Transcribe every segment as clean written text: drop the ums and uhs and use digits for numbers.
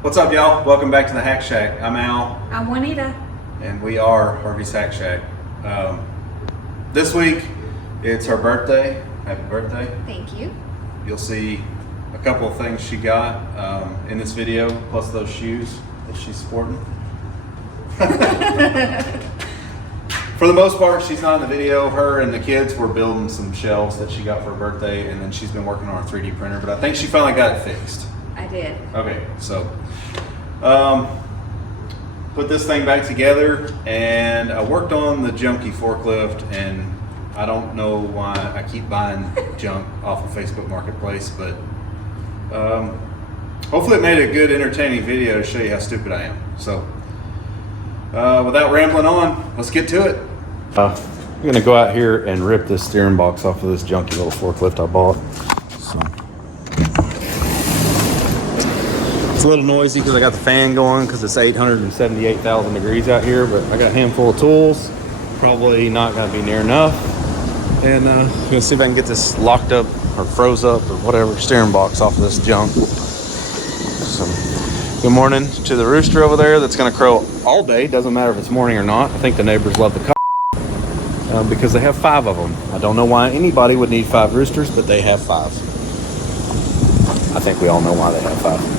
What's up, y'all? Welcome back to the Hack Shack. I'm Al. I'm Juanita. And we are Harvey's Hack Shack. This week, it's her birthday. Happy birthday. Thank you. You'll see a couple of things she got in this video, plus those shoes that she's sporting. For the most part, she's not in the video. Her and the kids were building some shelves that she got for her birthday, and then she's been working on a 3D printer, but I think she finally got it fixed. I did. Okay, so put this thing back together, and I worked on the junky forklift, and I don't know why I keep buying junk off of Facebook Marketplace, but hopefully it made a good, entertaining video to show you how stupid I am. So without rambling on, let's get to it. I'm gonna go out here and rip this steering box off of this junky little forklift I bought. So. It's a little noisy because I got the fan going because it's 878,000 degrees out here, but I got a handful of tools. Probably not going to be near enough. And I'm going to see if I can get this locked up or froze up or whatever steering box off of this junk. So, good morning to the rooster over there that's going to crow all day. Doesn't matter if it's morning or not. I think the neighbors love the cock because they have 5 of them. I don't know why anybody would need 5 roosters, but they have 5. I think we all know why they have 5.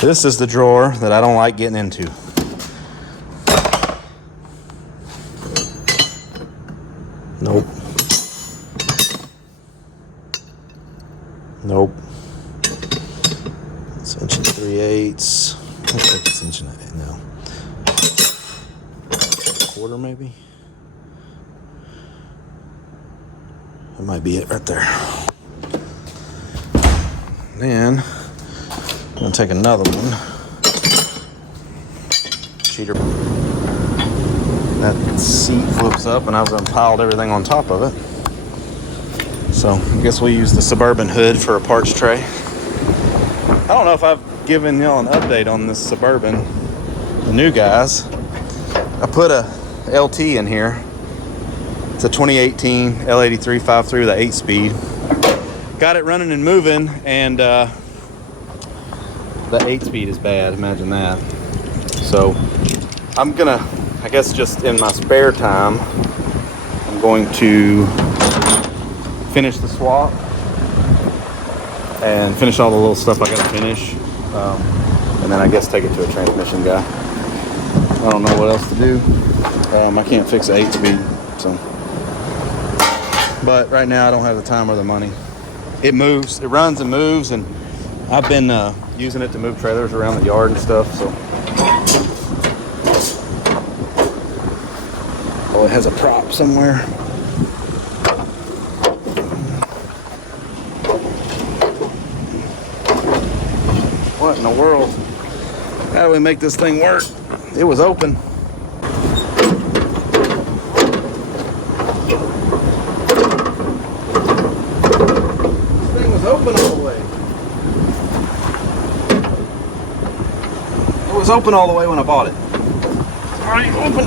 This is the drawer that I don't like getting into. Nope. Nope. It's inch and 3/8. I think it's inch and 8 now. Quarter maybe. That might be it right there. Then I'm gonna take another one. Cheater. That seat flips up and I've piled everything on top of it. So I guess we'll use the Suburban hood for a parts tray. I don't know if I've given y'all an update on this Suburban, the new guys. I put a LT in here. It's a 2018 L83 5.3 with an 8-speed. Got it running and moving, and the 8-speed is bad, imagine that. So I'm gonna, I guess just in my spare time, I'm going to finish the swap and finish all the little stuff I gotta finish. And then I guess take it to a transmission guy. I don't know what else to do. I can't fix the 8-speed, so. But right now I don't have the time or the money. It moves, it runs and moves, and I've been using it to move trailers around the yard and stuff, so. Oh, it has a prop somewhere. What in the world? How do we make this thing work? It was open. This thing was open all the way. It was open all the way when I bought it. All right, open.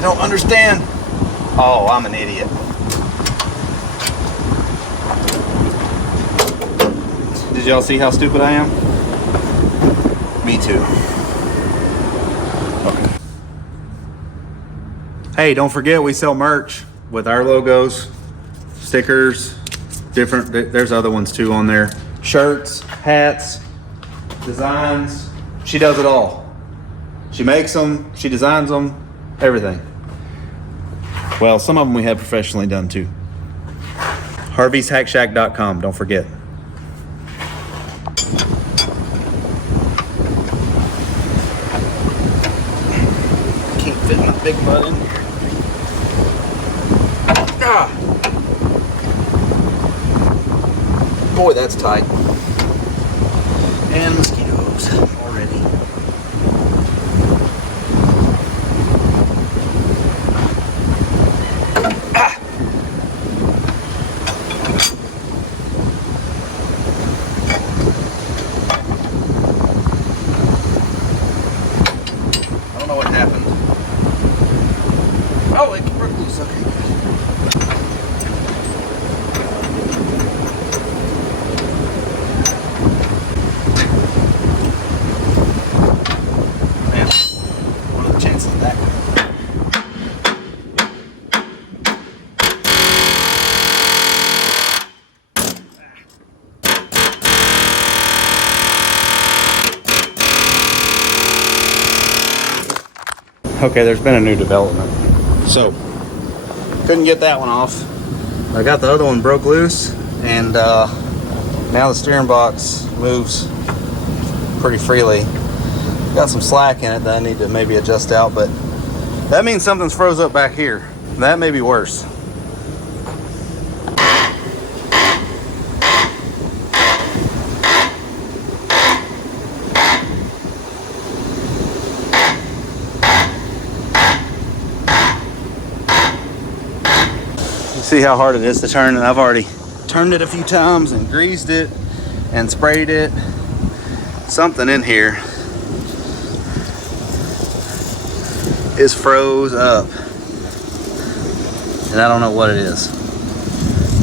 I don't understand. Oh, I'm an idiot. Did y'all see how stupid I am? Me too. Okay. Hey, don't forget we sell merch with our logos, stickers, different, there's other ones too on there. Shirts, hats, designs. She does it all. She makes them, she designs them, everything. Well, some of them we have professionally done too. Harvey'sHackShack.com, don't forget. Can't fit my big butt in here. Ah. Boy, that's tight. And mosquitoes already. Ah. I don't know what happened. Oh, it broke loose. Okay. Okay, there's been a new development. So, couldn't get that one off. I got the other one broke loose, and now the steering box moves pretty freely. Got some slack in it that I need to maybe adjust out, but that means something's froze up back here. That may be worse. See how hard it is to turn, and I've already turned it a few times and greased it and sprayed it. Something in here is froze up, and I don't know what it is.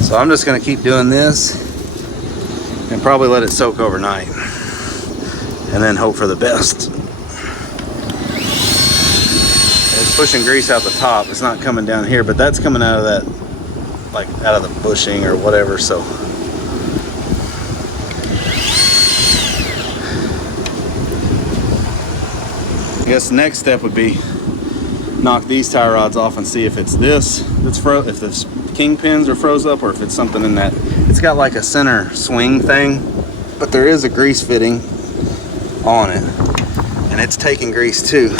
So I'm just gonna keep doing this and probably let it soak overnight and then hope for the best. It's pushing grease out the top. It's not coming down here, but that's coming out of that, like out of the bushing or whatever. So I guess the next step would be knock these tie rods off and see if it's this that's froze, if the kingpins are froze up, or if it's something in that. It's got like a center swing thing, but there is a grease fitting on it, and it's taking grease too.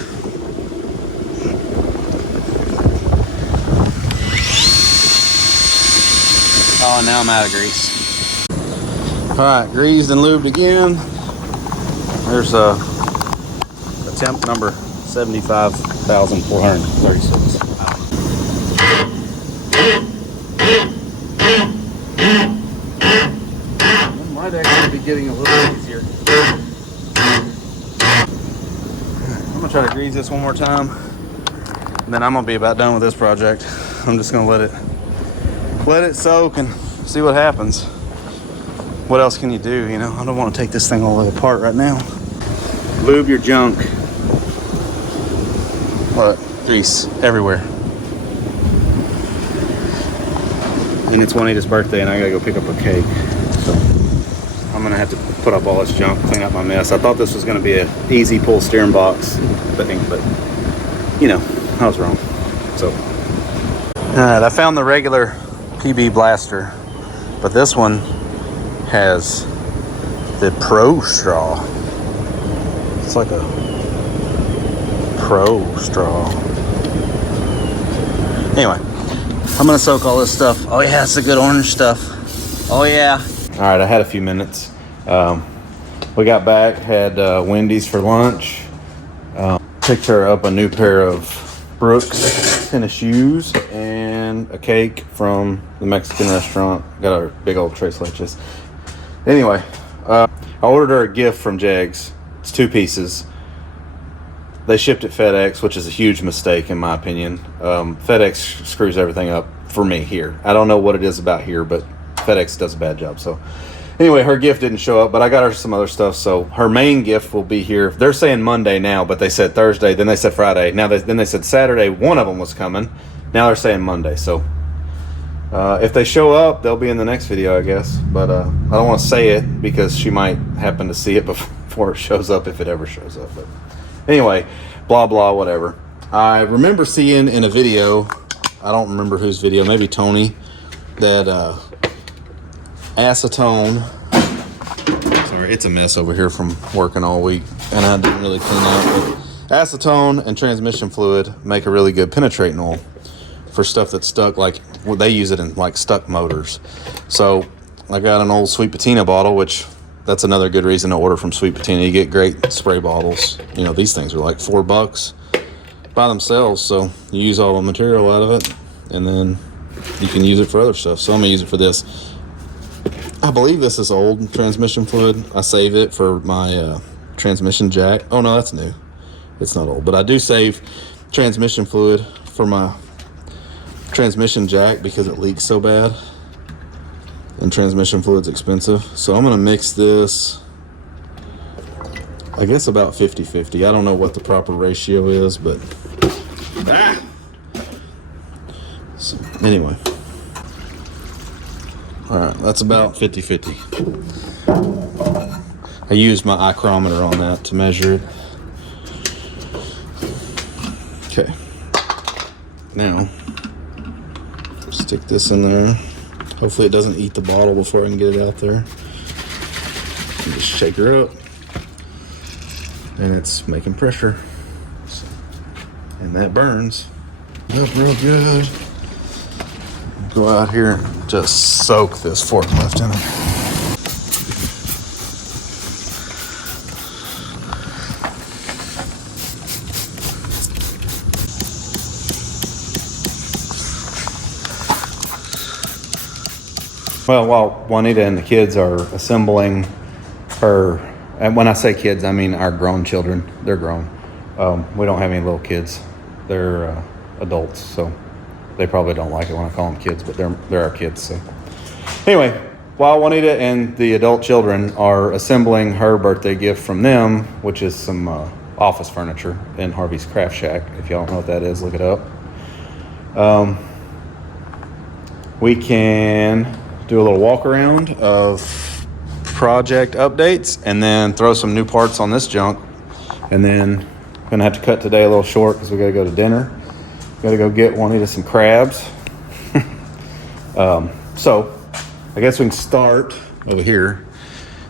Oh, now I'm out of grease. All right, greased and lubed again. There's attempt number 75,436. It might actually be getting a little easier. I'm gonna try to grease this one more time, and then I'm gonna be about done with this project. I'm just gonna let it soak and see what happens. What else can you do, you know? I don't want to take this thing all the way apart right now. Lube your junk. Look, grease everywhere. And it's Juanita's birthday, and I gotta go pick up a cake. So I'm gonna have to put up all this junk, clean up my mess. I thought this was gonna be an easy pull steering box thing, but you know, I was wrong. So, all right, I found the regular PB blaster, but this one has the Pro straw. It's like a Pro straw. Anyway, I'm gonna soak all this stuff. Oh yeah, it's the good orange stuff. Oh yeah. All right, I had a few minutes. We got back, had Wendy's for lunch. Picked her up a new pair of Brooks tennis shoes and a cake from the Mexican restaurant. Got our big old tres leches. Anyway, I ordered her a gift from Jags. It's 2 pieces. they shipped it FedEx, which is a huge mistake in my opinion. FedEx screws everything up for me here. I don't know what it is about here, but FedEx does a bad job. So anyway, her gift didn't show up, but I got her some other stuff. So her main gift will be here. They're saying Monday now, but they said Thursday. Then they said Friday. Then they said Saturday. One of them was coming. Now they're saying Monday. So if they show up, they'll be in the next video, I guess. But I don't want to say it because she might happen to see it before it shows up, if it ever shows up. But anyway, blah, blah, whatever. I remember seeing in a video, I don't remember whose video, maybe Tony, that acetone, sorry, it's a mess over here from working all week, and I didn't really clean up, but acetone and transmission fluid make a really good penetrating oil for stuff that's stuck, like they use it in like stuck motors. So I got an old Sweet Patina bottle, which that's another good reason to order from Sweet Patina. You get great spray bottles. You know, these things are like $4 by themselves, so you use all the material out of it, and then you can use it for other stuff. So I'm gonna use it for this. I believe this is old transmission fluid. I save it for my transmission jack. Oh no, that's new. It's not old, but I do save transmission fluid for my transmission jack because it leaks so bad, and transmission fluid's expensive. So I'm gonna mix this, I guess about 50-50. I don't know what the proper ratio is, but so anyway, all right, that's about 50-50. I used my micrometer on that to measure it. Okay, now stick this in there. Hopefully it doesn't eat the bottle before I can get it out there. And just shake her up, and it's making pressure, and that burns up real good. Go out here and just soak this forklift in it. Well, while Juanita and the kids are assembling her, and when I say kids, I mean our grown children. They're grown. We don't have any little kids. They're adults, so they probably don't like it when I call them kids, but they're our kids. So anyway, while Juanita and the adult children are assembling her birthday gift from them, which is some office furniture in Harvey's Craft Shack. If y'all don't know what that is, look it up. We can do a little walk around of project updates and then throw some new parts on this junk. And then gonna have to cut today a little short because we gotta go to dinner. Gotta go get Juanita some crabs. So I guess we can start over here.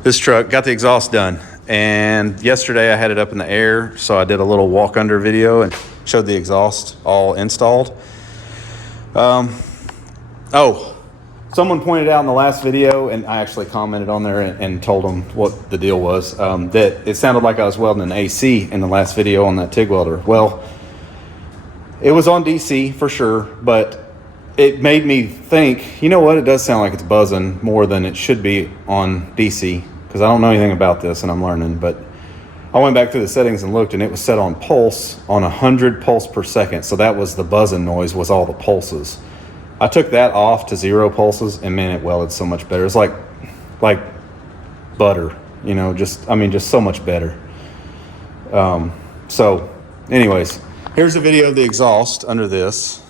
This truck got the exhaust done, and yesterday I had it up in the air, so I did a little walk under video and showed the exhaust all installed. Someone pointed out in the last video, and I actually commented on there and told them what the deal was, that it sounded like I was welding an AC in the last video on that TIG welder. Well, it was on DC for sure, but it made me think, you know what, it does sound like it's buzzing more than it should be on DC, because I don't know anything about this and I'm learning. But I went back through the settings and looked, and it was set on pulse on 100 pulse per second. So that was the buzzing noise, was all the pulses. I took that off to 0 pulses, and man, it welded so much better. It's like butter, you know, just so much better. So anyways, here's a video of the exhaust under this.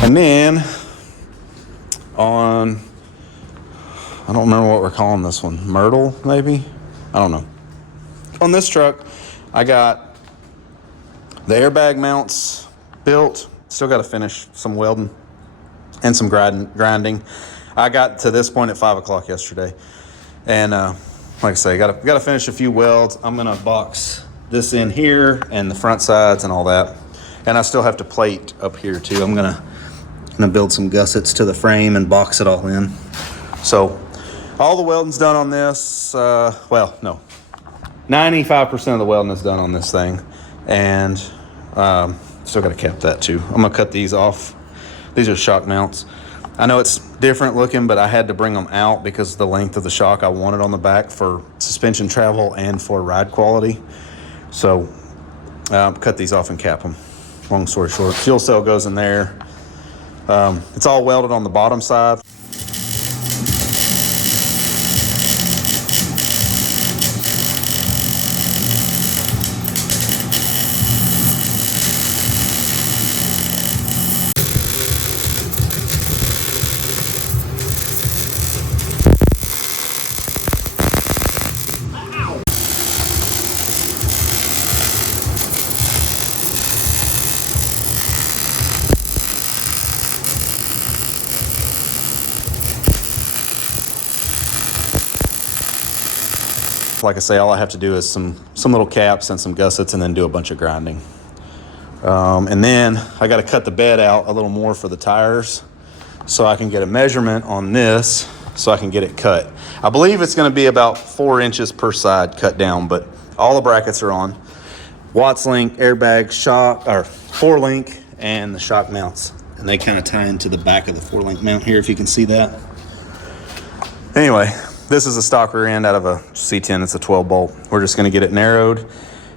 And then on, I don't remember what we're calling this one, Myrtle maybe? I don't know. On this truck, I got the airbag mounts built. Still got to finish some welding and some grinding. I got to this point at 5 o'clock yesterday, and like I say, got to finish a few welds. I'm gonna box this in here and the front sides and all that, and I still have to plate up here too. I'm gonna build some gussets to the frame and box it all in. So all the welding's done on this. Well, no, 95% of the welding is done on this thing, and still got to cap that too. I'm gonna cut these off. These are shock mounts. I know it's different looking, but I had to bring them out because of the length of the shock I wanted on the back for suspension travel and for ride quality. So cut these off and cap them. Long story short, fuel cell goes in there. It's all welded on the bottom side. Like I say, all I have to do is some little caps and some gussets and then do a bunch of grinding. And then I got to cut the bed out a little more for the tires so I can get a measurement on this so I can get it cut. I believe it's going to be about 4 inches per side cut down, but all the brackets are on. Watts link, airbag, shock, or 4-link, and the shock mounts. And they kind of tie into the back of the 4-link mount here, if you can see that. Anyway, this is a stock rear end out of a C10. It's a 12 bolt. We're just going to get it narrowed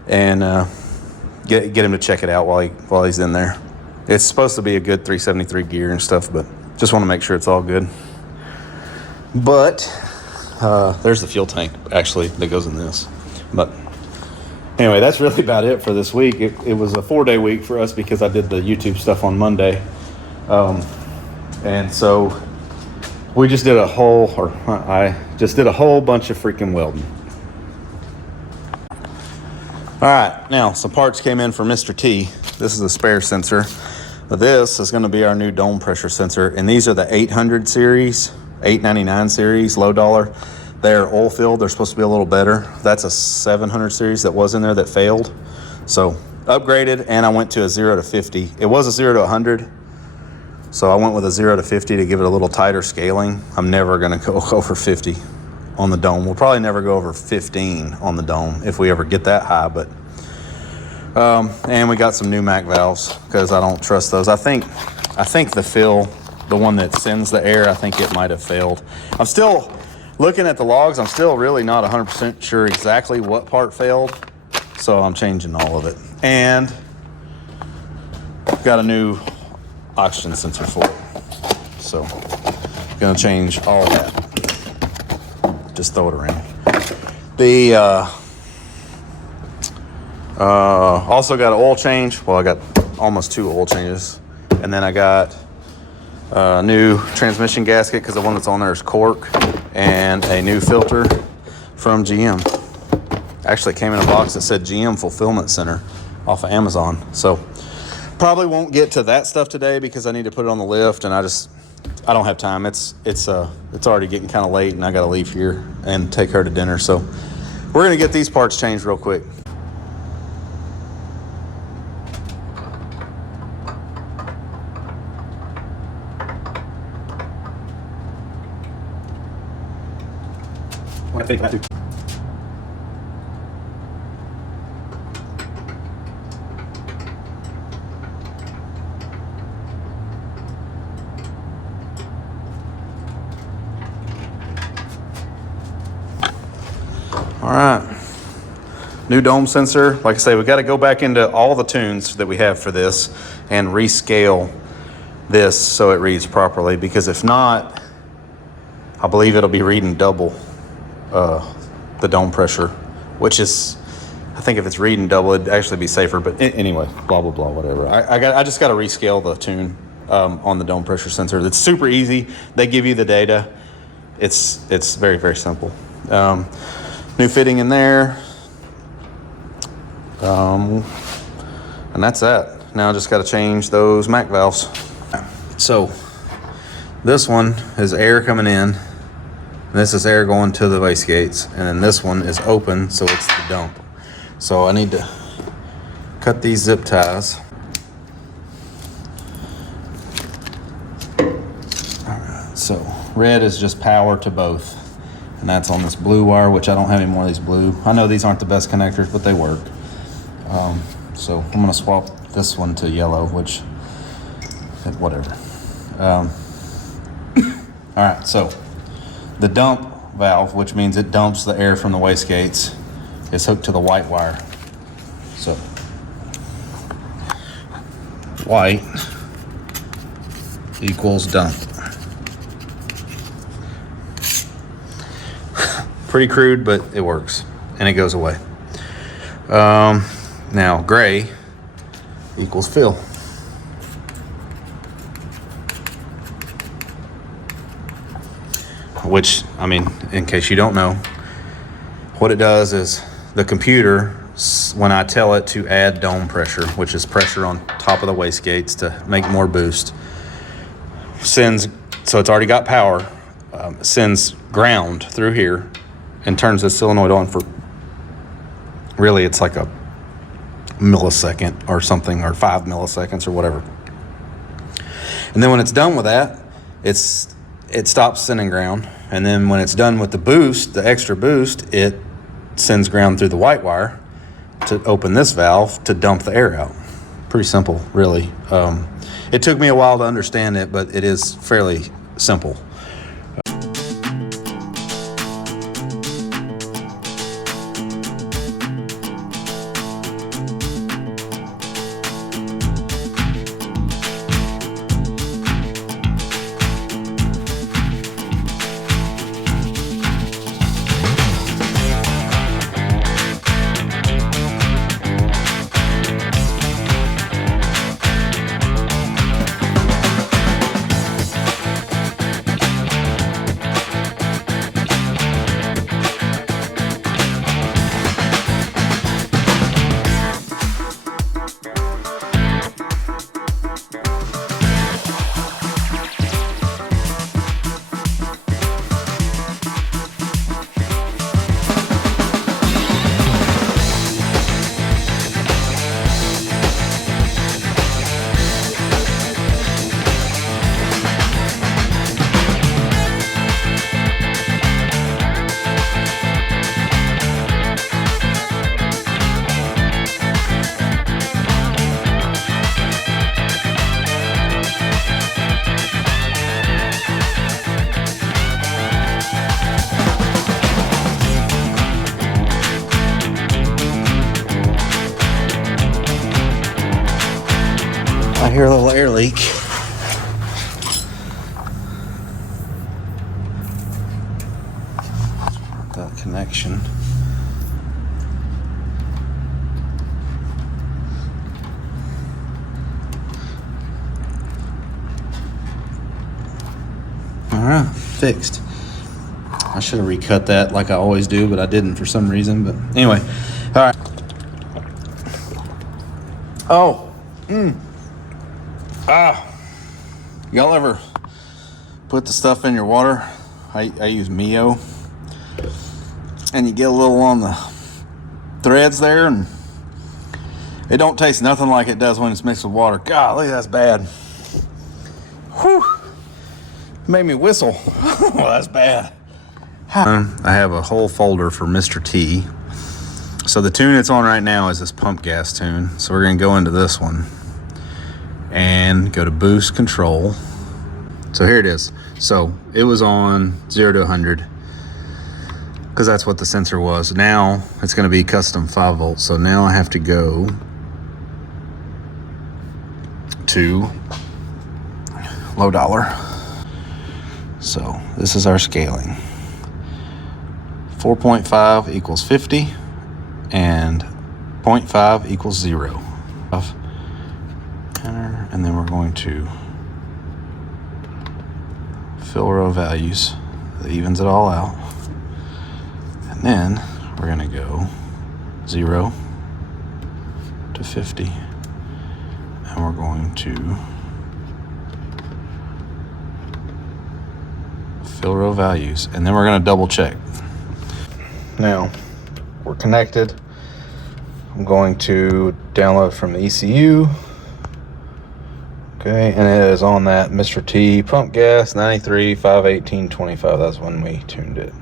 and get him to check it out while he's in there. It's supposed to be a good 373 gear and stuff, but just want to make sure it's all good. But there's the fuel tank actually that goes in this. But anyway, that's really about it for this week. It was a 4-day week for us because I did the YouTube stuff on Monday, and so we just did I just did a whole bunch of freaking welding. All right, now some parts came in for Mr. T. This is a spare sensor, but this is going to be our new dome pressure sensor, and these are the 800 series, 899 series, low dollar. They're oil filled. They're supposed to be a little better. That's a 700 series that was in there that failed, so upgraded, and I went to a 0 to 50. It was a 0 to 100. So I went with a 0 to 50 to give it a little tighter scaling. I'm never going to go over 50 on the dome. We'll probably never go over 15 on the dome if we ever get that high. But and we got some new Mac valves because I don't trust those. I think the fill, the one that sends the air, I think it might have failed. I'm still looking at the logs. I'm still really not 100% sure exactly what part failed. So I'm changing all of it. And got a new oxygen sensor for it, so gonna change all that. Just throw it around. The also got an oil change. Well, I got almost 2 oil changes, and then I got a new transmission gasket because the one that's on there is cork, and a new filter from GM. Actually, it came in a box that said GM Fulfillment Center off of Amazon. So probably won't get to that stuff today because I need to put it on the lift, and I don't have time. It's already getting kind of late, and I got to leave here and take her to dinner. So we're gonna get these parts changed real quick. I think I do. All right, new dome sensor. Like I say, we got to go back into all the tunes that we have for this and rescale this so it reads properly, because if not, I believe it'll be reading double the dome pressure, which is, I think if it's reading double, it'd actually be safer. But anyway, blah, blah, blah, whatever. I just got to rescale the tune on the dome pressure sensor. It's super easy. They give you the data. It's very, very simple. New fitting in there. And that's that. Now I just got to change those Mac valves. So This one is air coming in. This is air going to the wastegates, and then this one is open, so it's the dump. So I need to cut these zip ties. All right, so red is just power to both, and that's on this blue wire, which I don't have any more of these blue. I know these aren't the best connectors, but they work. So I'm gonna swap this one to yellow, which, whatever. All right, so the dump valve, which means it dumps the air from the wastegates, is hooked to the white wire. So white equals dump. Pretty crude, but it works, and it goes away. Now gray equals fill. Which, I mean, in case you don't know, what it does is the computer, when I tell it to add dome pressure, which is pressure on top of the wastegates to make more boost, sends, so it's already got power, sends ground through here and turns this solenoid on for, really it's like a millisecond or something, or 5 milliseconds or whatever. And then when it's done with that, it stops sending ground. And then when it's done with the boost, the extra boost, it sends ground through the white wire to open this valve to dump the air out. Pretty simple, really. It took me a while to understand it, but it is fairly simple. I hear a little air leak. That connection. All right, fixed. I should have recut that like I always do, but I didn't for some reason. But anyway, all right. Oh, y'all ever put the stuff in your water? I use Mio, and you get a little on the threads there, and it don't taste nothing like it does when it's mixed with water. Golly, that's bad. Whew, made me whistle. Oh, that's bad. I have a whole folder for Mr. T. So the tune it's on right now is this pump gas tune. So we're gonna go into this one and go to boost control. So here it is. So it was on 0 to 100 because that's what the sensor was. Now it's going to be custom 5 volts. So now I have to go to low dollar. So this is our scaling. 4.5 equals 50 and 0.5 equals 0. And then we're going to fill row values that evens it all out. And then we're going to go 0 to 50. And we're going to Fill row values. And then we're going to double check. Now, we're connected. I'm going to download from the ECU. Okay, and it is on that Mr. T pump gas 93 51825. That's when we tuned it.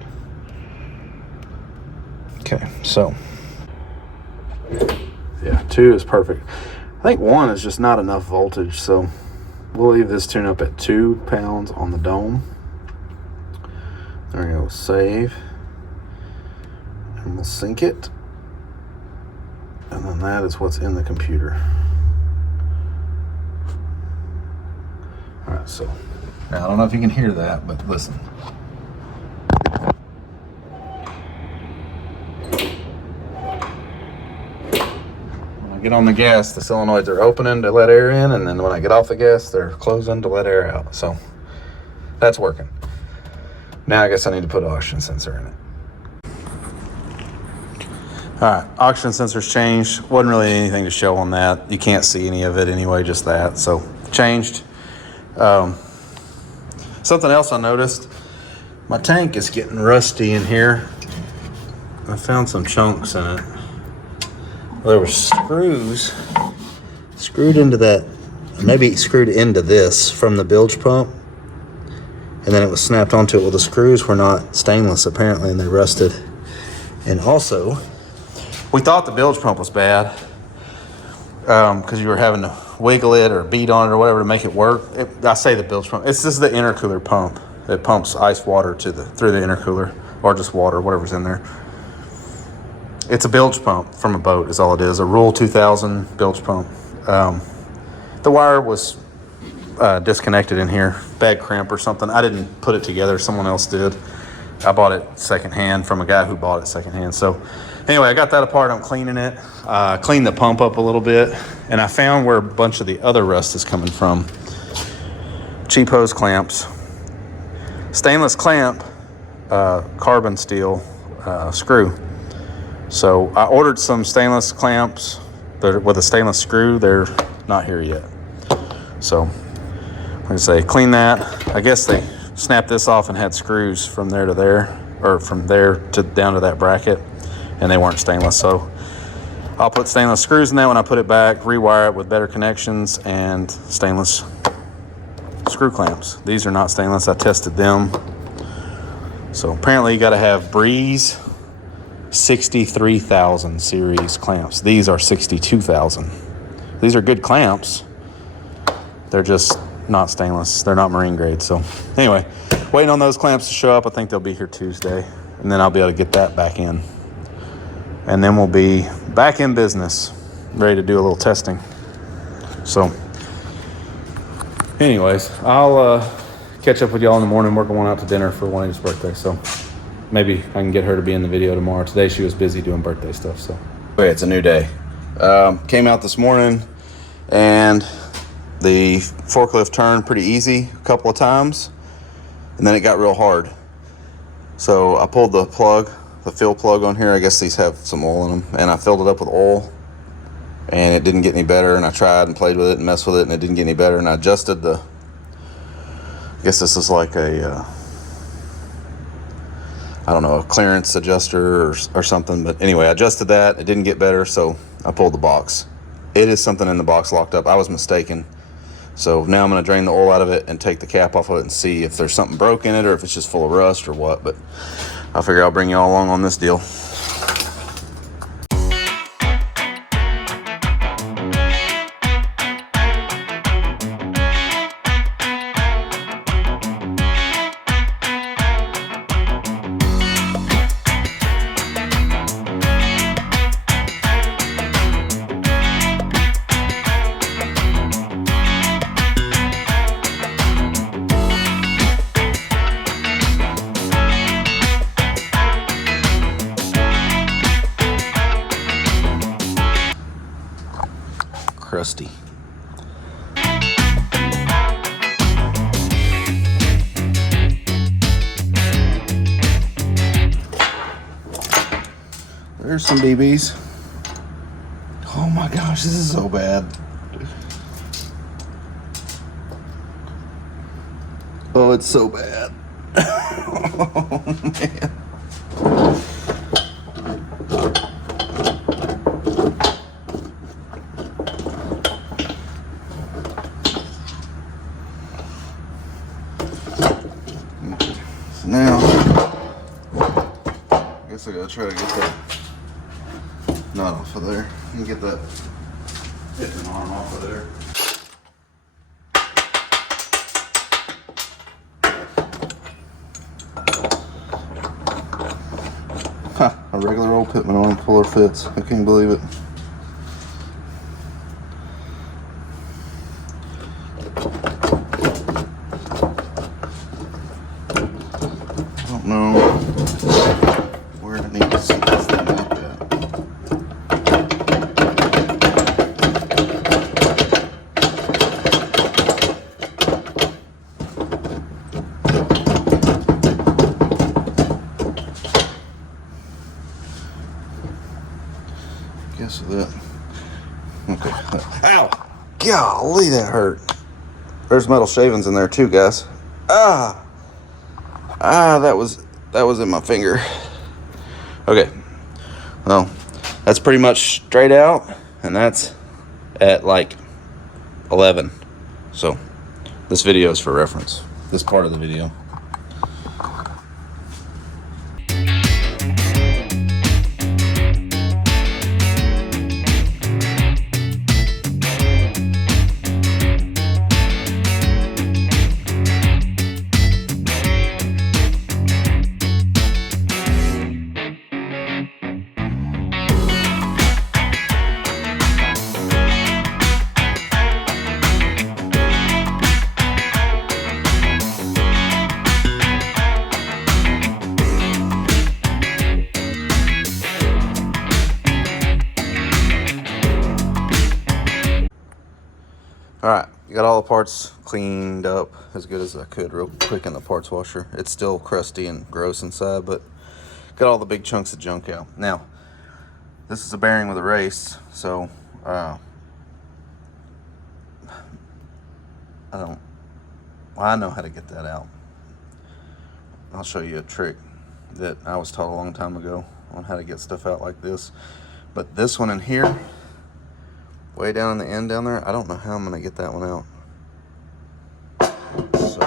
Okay, so yeah, 2 is perfect. I think 1 is just not enough voltage, so we'll leave this tune up at 2 pounds on the dome. There we go, save. And we'll sync it. And then that is what's in the computer. All right, so now I don't know if you can hear that, but listen. When I get on the gas, the solenoids are opening to let air in, and then when I get off the gas, they're closing to let air out. So that's working. Now I guess I need to put an oxygen sensor in it. All right, oxygen sensor's changed. Wasn't really anything to show on that. You can't see any of it anyway, just that. So changed. Something else I noticed, my tank is getting rusty in here. I found some chunks in it. There were screws screwed into that, maybe screwed into this from the bilge pump, and then it was snapped onto it. Well, the screws were not stainless apparently, and they rusted. And also, we thought the bilge pump was bad because you were having to wiggle it or beat on it or whatever to make it work. I say the bilge pump. It's just the intercooler pump. It pumps ice water through the intercooler, or just water, whatever's in there. It's a bilge pump from a boat is all it is. A Rule 2000 bilge pump. The wire was disconnected in here. Bad crimp or something. I didn't put it together. Someone else did. I bought it secondhand from a guy who bought it secondhand. So anyway, I got that apart. I'm cleaning it. Cleaned the pump up a little bit. And I found where a bunch of the other rust is coming from. Cheap hose clamps. Stainless clamp, carbon steel screw. So I ordered some stainless clamps with a stainless screw. They're not here yet. So I'm going to say clean that. I guess they snapped this off and had screws from there to there, or from there to down to that bracket, and they weren't stainless. So I'll put stainless screws in that when I put it back, rewire it with better connections, and stainless screw clamps. These are not stainless. I tested them. So apparently you got to have Breeze 63,000 series clamps. These are 62,000. These are good clamps. They're just not stainless. They're not marine grade. So anyway, waiting on those clamps to show up. I think they'll be here Tuesday, and then I'll be able to get that back in. And then we'll be back in business, ready to do a little testing. So anyways, I'll catch up with y'all in the morning. We're going out to dinner for Juanita's birthday, so maybe I can get her to be in the video tomorrow. Today she was busy doing birthday stuff. So okay, it's a new day. Came out this morning, and the forklift turned pretty easy a couple of times, and then it got real hard. So I pulled the plug, the fill plug on here. I guess these have some oil in them, and I filled it up with oil, and it didn't get any better. And I tried and played with it and messed with it, and it didn't get any better. And I adjusted the, I guess this is like a I don't know, a clearance adjuster or something. But anyway, I adjusted that. It didn't get better, so I pulled the box. It is something in the box locked up. I was mistaken. So now I'm going to drain the oil out of it and take the cap off of it and see if there's something broke in it or if it's just full of rust or what. But I figure I'll bring y'all along on this deal. Crusty. There's some BBs. Oh my gosh, this is so bad. Oh, it's so bad. Oh, man. So now, I guess I gotta try to get that nut off of there and get that hitting arm off of there. A regular old Pitman arm puller fits. I can't believe it. I don't know where I need to set this thing like that. Guess that. Okay. Ow! Golly, that hurt. There's metal shavings in there too, guys. That was in my finger. Okay. Well, that's pretty much straight out, and that's at like 11. So this video is for reference. This part of the video. Alright, got all the parts cleaned up as good as I could real quick in the parts washer. It's still crusty and gross inside, but got all the big chunks of junk out. Now, this is a bearing with a race, so I know how to get that out. I'll show you a trick that I was taught a long time ago on how to get stuff out like this. But this one in here, way down in the end down there, I don't know how I'm gonna get that one out. So,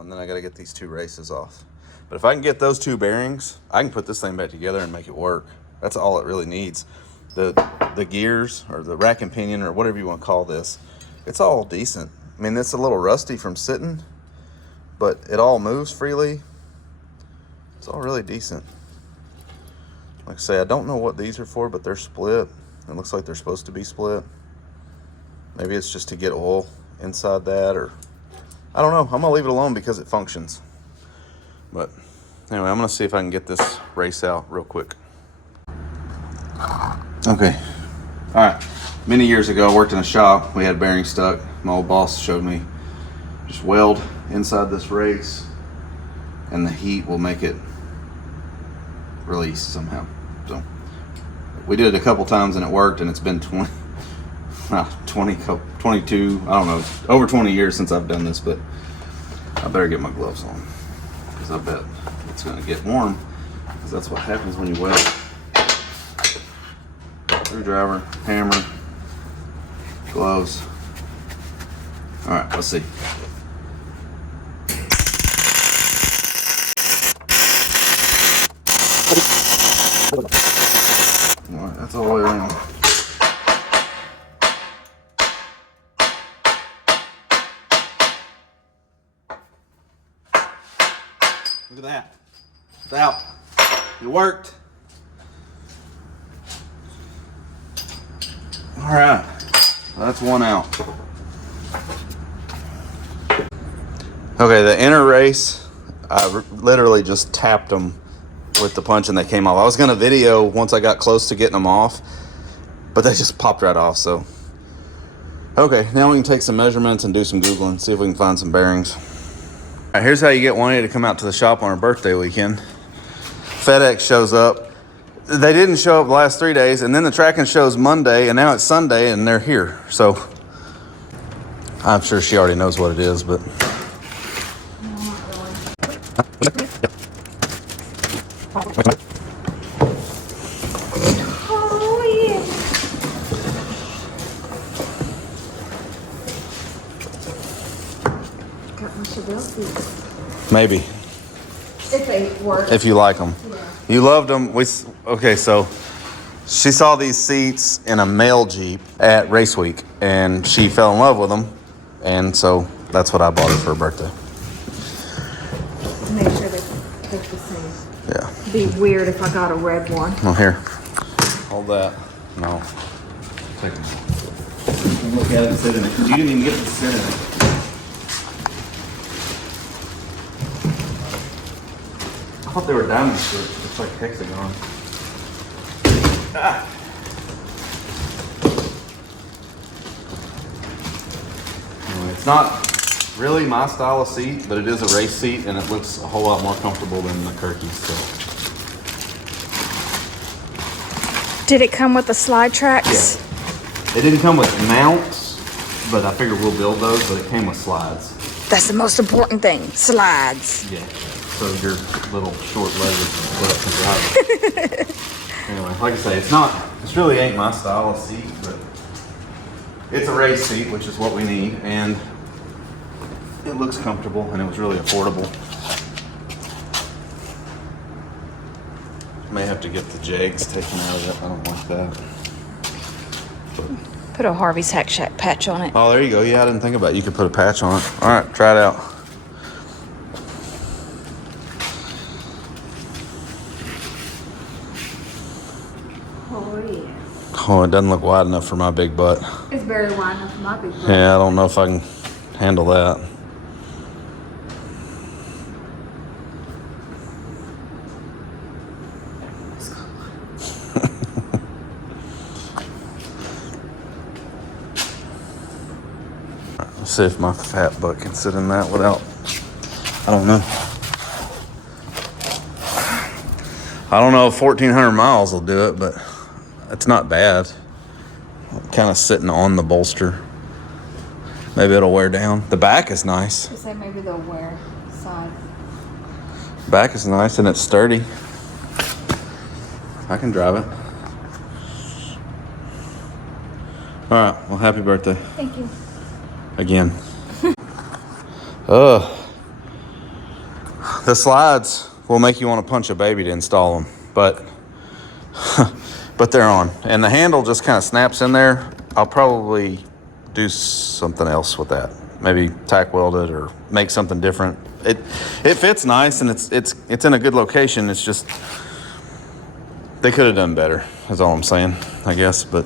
and then I gotta get these two races off. But if I can get those two bearings, I can put this thing back together and make it work. That's all it really needs. The gears, or the rack and pinion, or whatever you want to call this, it's all decent. I mean, it's a little rusty from sitting, but it all moves freely. It's all really decent. Like I say, I don't know what these are for, but they're split. It looks like they're supposed to be split. Maybe it's just to get oil inside that, or I don't know. I'm gonna leave it alone because it functions. But anyway, I'm gonna see if I can get this race out real quick. Okay, all right. Many years ago, I worked in a shop. We had bearings stuck. My old boss showed me just weld inside this race, and the heat will make it release somehow. So we did it a couple times and it worked, and it's been 22, I don't know, over 20 years since I've done this, but I better get my gloves on because I bet it's gonna get warm, because that's what happens when you weld. Screwdriver, hammer, gloves. All right, let's see. All right, that's all the way around. Look at that. It's out. It worked. All right, that's one out. Okay, the inner race, I literally just tapped them with the punch and they came off. I was gonna video once I got close to getting them off, but they just popped right off, so. Okay, now we can take some measurements and do some Googling, see if we can find some bearings. All right, here's how you get Juanita to come out to the shop on her birthday weekend. FedEx shows up. They didn't show up the last 3 days, and then the tracking shows Monday, and now it's Sunday, and they're here. So I'm sure she already knows what it is, but. Oh, yeah. Got my Chevelle seats. Maybe. If they work. If you like them. Yeah. You loved them. Okay, so she saw these seats in a male Jeep at Race Week, and she fell in love with them, and so that's what I bought her for her birthday. Make sure they look the same. Yeah. It'd be weird if I got a red one. Well, here. Hold that. No. Take them. Look at it and sit in it, because you didn't even get to sit in it. I thought they were diamond strips. It's like hexagon. Ah. Anyway, it's not really my style of seat, but it is a race seat, and it looks a whole lot more comfortable than the Kirkey's. So. Did it come with the slide tracks? Yeah. It didn't come with mounts, but I figured we'll build those, but it came with slides. That's the most important thing, slides. Yeah. So your little short-legged butt can drive it. Anyway, like I say, this really ain't my style of seat, but it's a race seat, which is what we need, and it looks comfortable, and it was really affordable. May have to get the jegs taken out of it. I don't like that. But, Put a Harvey's Hack Shack patch on it. oh, there you go. Yeah, I didn't think about it. You could put a patch on it. All right, try it out. Oh, yeah. Oh, it doesn't look wide enough for my big butt. It's very wide enough for my big butt. Yeah, I don't know if I can handle that. Let's see if my fat butt can sit in that without, I don't know. I don't know if 1,400 miles will do it, but it's not bad. Kind of sitting on the bolster. Maybe it'll wear down. The back is nice. You say maybe they'll wear side. Back is nice and it's sturdy. I can drive it. All right, well, happy birthday. Thank you. Again. The slides will make you want to punch a baby to install them, but they're on. And the handle just kind of snaps in there. I'll probably do something else with that. Maybe tack weld it or make something different. It fits nice and it's in a good location. It's just they could have done better, is all I'm saying, I guess. But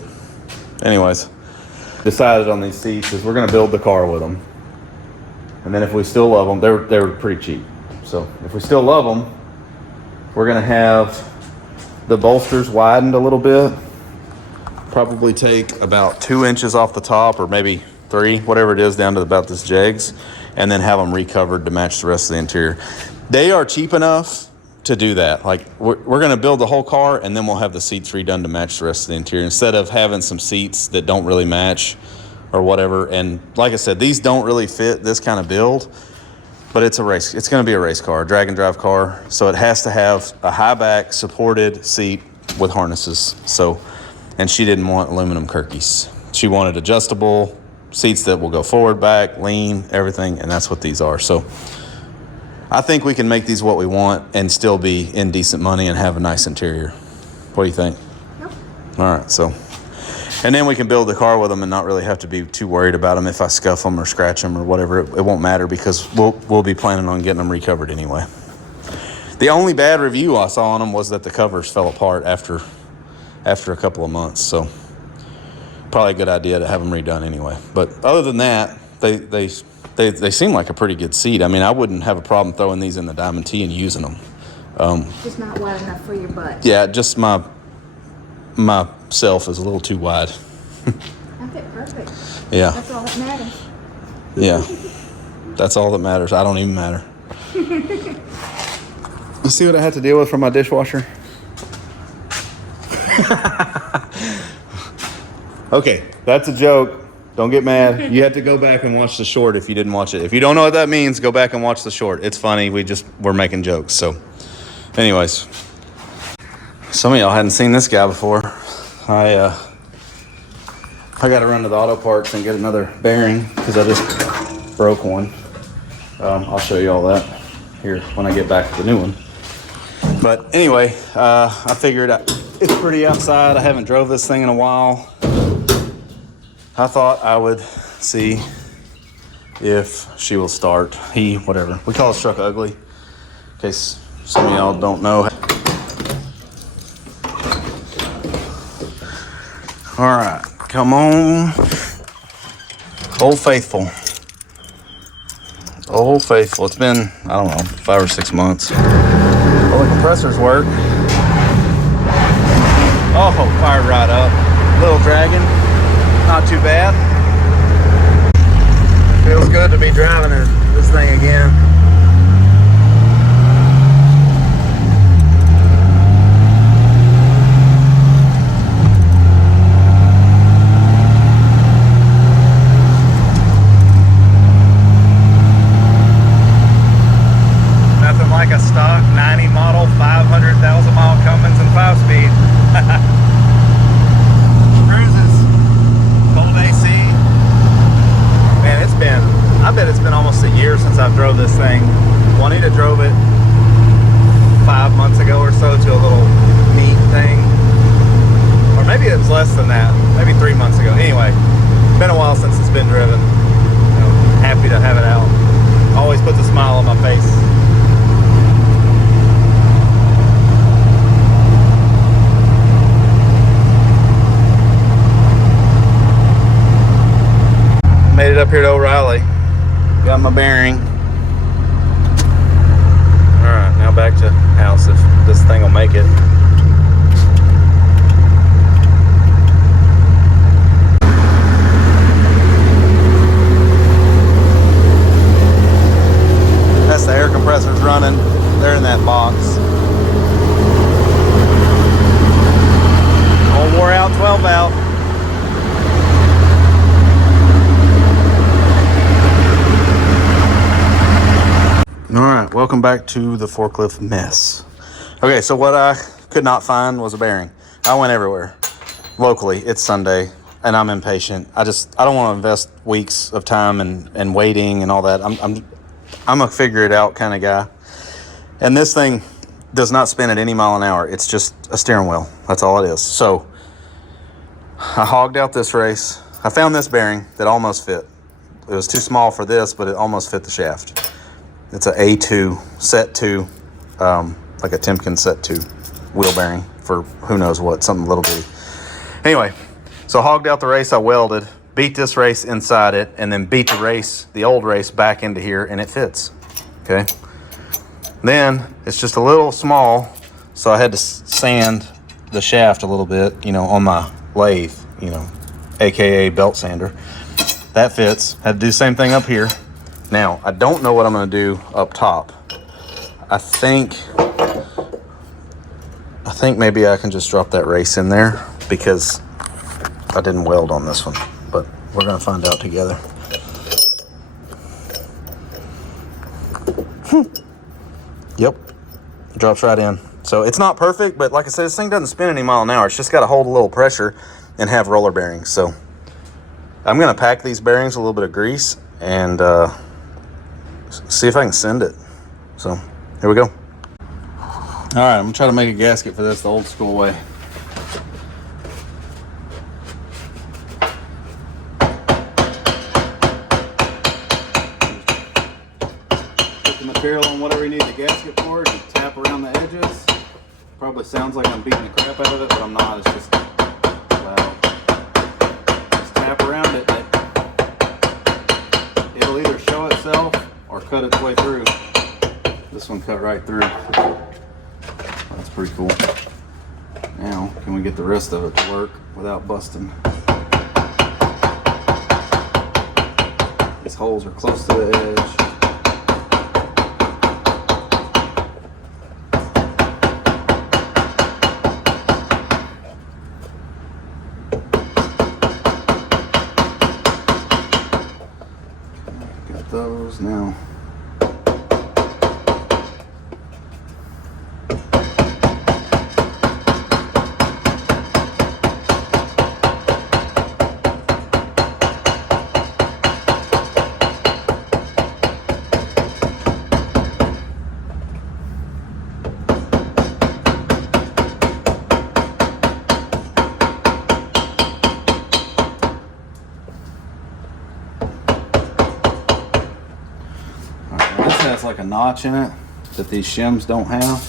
anyways, decided on these seats is we're gonna build the car with them. And then if we still love them, they were pretty cheap. So if we still love them, we're gonna have the bolsters widened a little bit. Probably take about 2 inches off the top, or maybe 3, whatever it is, down to about this jegs, and then have them recovered to match the rest of the interior. They are cheap enough to do that. Like we're gonna build the whole car, and then we'll have the seats redone to match the rest of the interior, instead of having some seats that don't really match or whatever. And like I said, these don't really fit this kind of build, but it's a race. It's going to be a race car, a drag and drive car. So it has to have a high back supported seat with harnesses. So, and she didn't want aluminum Kirkeys. She wanted adjustable seats that will go forward, back, lean, everything. And that's what these are. So I think we can make these what we want and still be in decent money and have a nice interior. What do you think? Yep. All right. So, and then we can build the car with them and not really have to be too worried about them if I scuff them or scratch them or whatever. It won't matter because we'll be planning on getting them recovered anyway. The only bad review I saw on them was that the covers fell apart after a couple of months. So probably a good idea to have them redone anyway. But other than that, they seem like a pretty good seat. I mean, I wouldn't have a problem throwing these in the Diamond T and using them. Just not wide enough for your butt. Yeah, just myself is a little too wide. I fit perfect. Yeah. That's all that matters. Yeah. That's all that matters. I don't even matter. You see what I had to deal with from my dishwasher? Okay, that's a joke. Don't get mad. You have to go back and watch the short if you didn't watch it. If you don't know what that means, go back and watch the short. It's funny. We're making jokes. So anyways, Some of y'all hadn't seen this guy before. I got to run to the auto parts and get another bearing because I just broke one. I'll show you all that here when I get back to the new one. But anyway, I figured it's pretty outside. I haven't drove this thing in a while. I thought I would see if she will start. Whatever. We call this truck ugly, in case some of y'all don't know. All right, come on. Old Faithful. Old Faithful. It's been, I don't know, 5 or 6 months. Well, the compressors work. Oh, fired right up. Little dragon. Not too bad. Feels good to be driving this thing again. Nothing like a stock 90 model, 500,000 mile Cummins and 5-speed. Cruises. Cold AC. Man, I bet it's been almost a year since I've drove this thing. Juanita drove it 5 months ago or so to a little meet thing. Or maybe it was less than that. Maybe 3 months ago. Anyway, been a while since it's been driven. Happy to have it out. Always puts a smile on my face. Made it up here to O'Reilly. Got my bearing. Alright, now back to house if this thing will make it. That's the air compressors running. They're in that box. Old wore out 12 valve. Alright, welcome back to the forklift mess. Okay, so what I could not find was a bearing. I went everywhere. Locally, it's Sunday, and I'm impatient. I don't want to invest weeks of time and waiting and all that. I'm a figure it out kind of guy. And this thing does not spin at any mile an hour. It's just a steering wheel. That's all it is. So I hogged out this race. I found this bearing that almost fit. It was too small for this, but it almost fit the shaft. It's a A2, set 2, like a Timken set 2 wheel bearing for who knows what, something little bitty. Anyway, so hogged out the race, I welded, beat this race inside it, and then beat the old race back into here, and it fits, okay? Then, it's just a little small, so I had to sand the shaft a little bit, on my lathe, AKA belt sander. That fits. Had to do the same thing up here. Now, I don't know what I'm going to do up top. I think maybe I can just drop that race in there because I didn't weld on this one, but we're going to find out together. Yep, drops right in. So it's not perfect, but like I said, this thing doesn't spin any mile an hour. It's just got to hold a little pressure and have roller bearings. So I'm going to pack these bearings with a little bit of grease and see if I can send it. So here we go. All right, I'm gonna try to make a gasket for this the old school way. Put the material on whatever you need the gasket for. You tap around the edges. Probably sounds like I'm beating the crap out of it, but I'm not. It's just loud. Just tap around it. It'll either show itself or cut its way through. This one cut right through. That's pretty cool. Now, can we get the rest of it to work without busting? These holes are close to the edge. Got those now. like a notch in it that these shims don't have.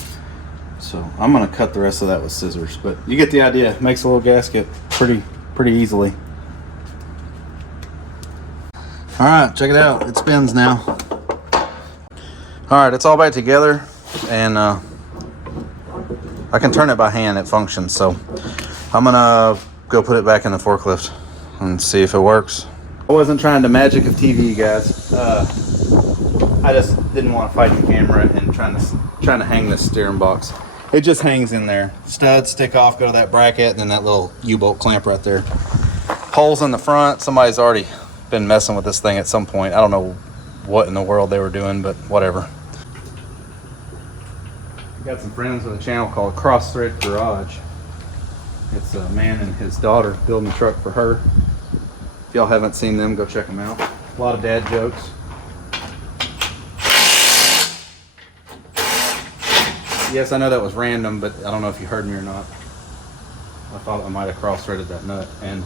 So I'm gonna cut the rest of that with scissors, but you get the idea. It makes a little gasket pretty easily. All right, check it out. It spins now. All right, it's all back together, and I can turn it by hand. It functions, so I'm gonna go put it back in the forklift and see if it works. I wasn't trying to magic of TV, guys. I just didn't want to fight the camera and trying to hang this steering box. It just hangs in there. Studs stick off, go to that bracket, and then that little U-bolt clamp right there. Holes in the front. Somebody's already been messing with this thing at some point. I don't know what in the world they were doing, but whatever. I got some friends with a channel called Cross Thread Garage. It's a man and his daughter building a truck for her. If y'all haven't seen them, go check them out. A lot of dad jokes. Yes, I know that was random, but I don't know if you heard me or not. I thought I might have cross-threaded that nut, and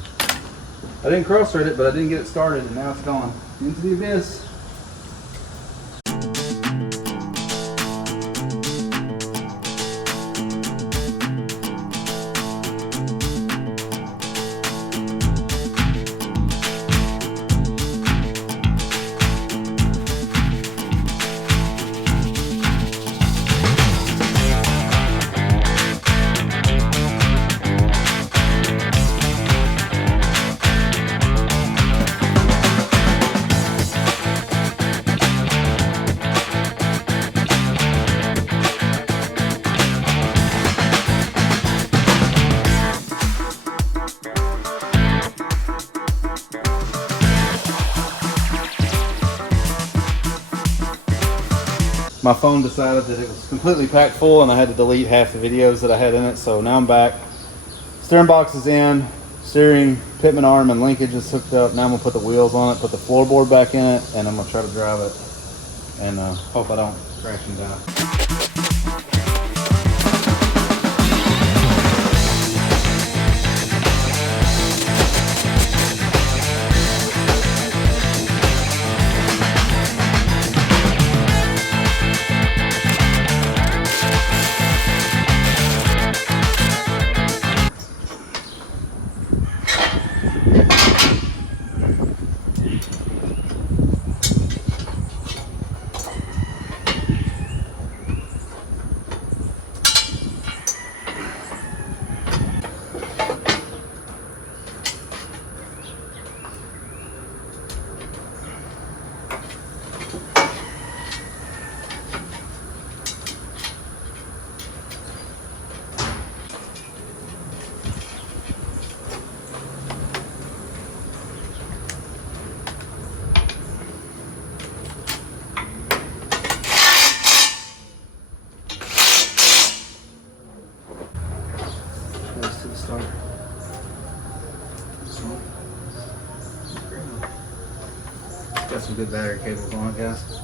I didn't cross-thread it, but I didn't get it started, and now it's gone into the abyss. My phone decided that it was completely packed full and I had to delete half the videos that I had in it, so now I'm back. Steering box is in, steering, pitman arm and linkage is hooked up. Now I'm gonna put the wheels on it, put the floorboard back in it, and I'm gonna try to drive it and hope I don't crash and die. Got some good battery cables on it, guys.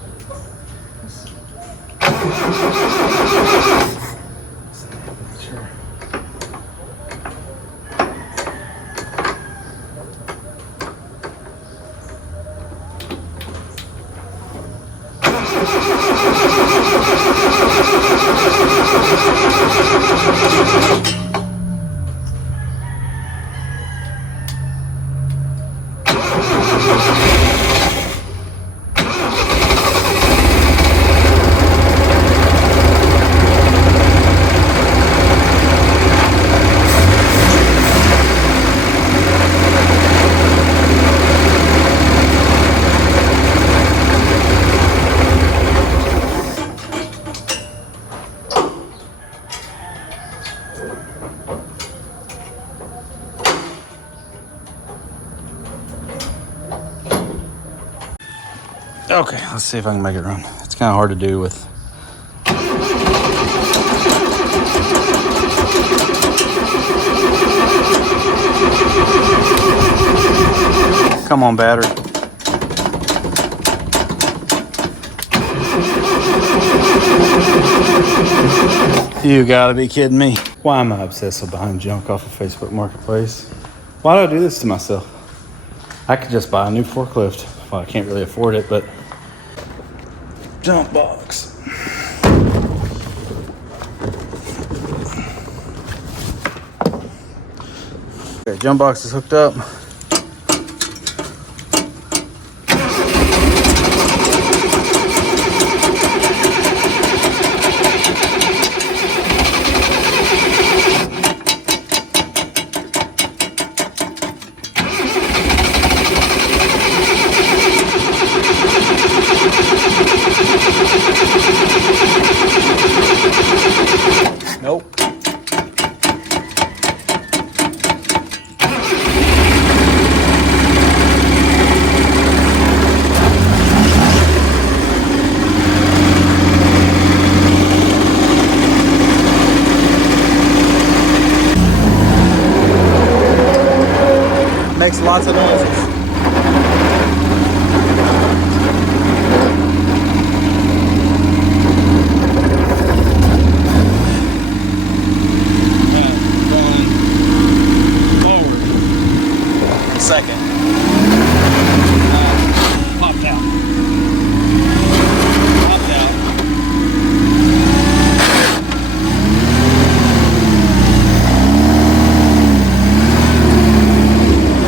Sure. Okay, let's see if I can make it run. It's kind of hard to do with. Come on, battery. You gotta be kidding me. Why am I obsessive behind junk off of Facebook Marketplace? Why do I do this to myself? I could just buy a new forklift. Well, I can't really afford it, but jump box. Okay, jump box is hooked up. Nope. Makes lots of noises. Second. Popped out. Popped out.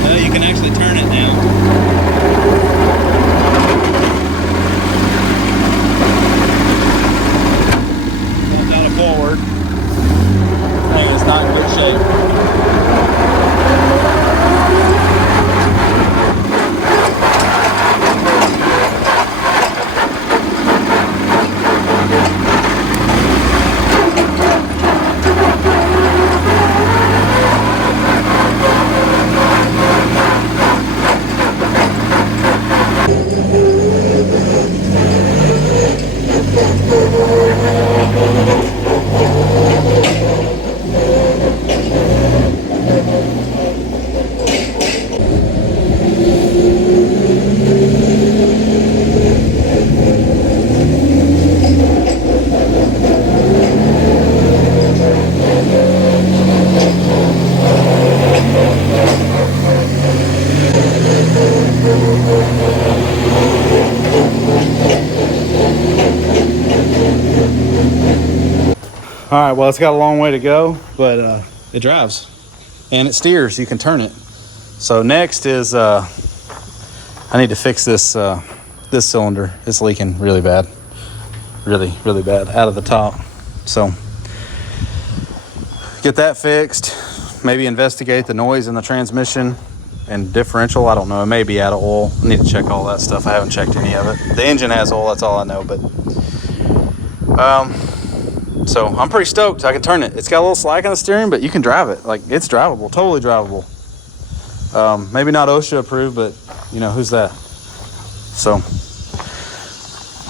Now you can actually turn it now. Popped out of forward. Thing is not in good shape. All right, well, it's got a long way to go, but it drives and it steers. You can turn it. So next is I need to fix this this cylinder. It's leaking really bad, really bad out of the top. So get that fixed. Maybe investigate the noise in the transmission and differential. I don't know. It may be out of oil. I need to check all that stuff. I haven't checked any of it. The engine has oil. That's all I know. But so I'm pretty stoked. I can turn it. It's got a little slack on the steering, but you can drive it. Like, it's drivable, totally drivable. Maybe not OSHA approved, but you know, who's that? So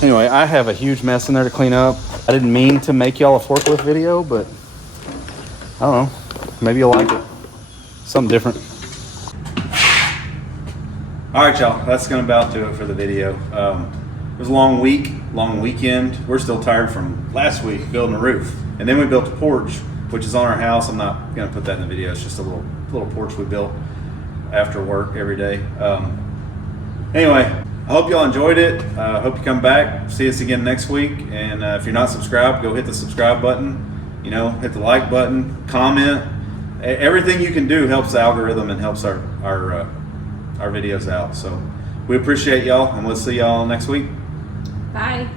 anyway, I have a huge mess in there to clean up. I didn't mean to make y'all a forklift video, but I don't know. Maybe you'll like it. Something different. All right, y'all. That's gonna about do it for the video. It was a long week, long weekend. We're still tired from last week building a roof. And then we built a porch, which is on our house. I'm not gonna put that in the video. It's just a little porch we built after work every day. Anyway, I hope y'all enjoyed it. Hope you come back, see us again next week. And if you're not subscribed, go hit the subscribe button. You know, hit the like button, comment. Everything you can do helps the algorithm and helps our videos out. So we appreciate y'all, and we'll see y'all next week. Bye.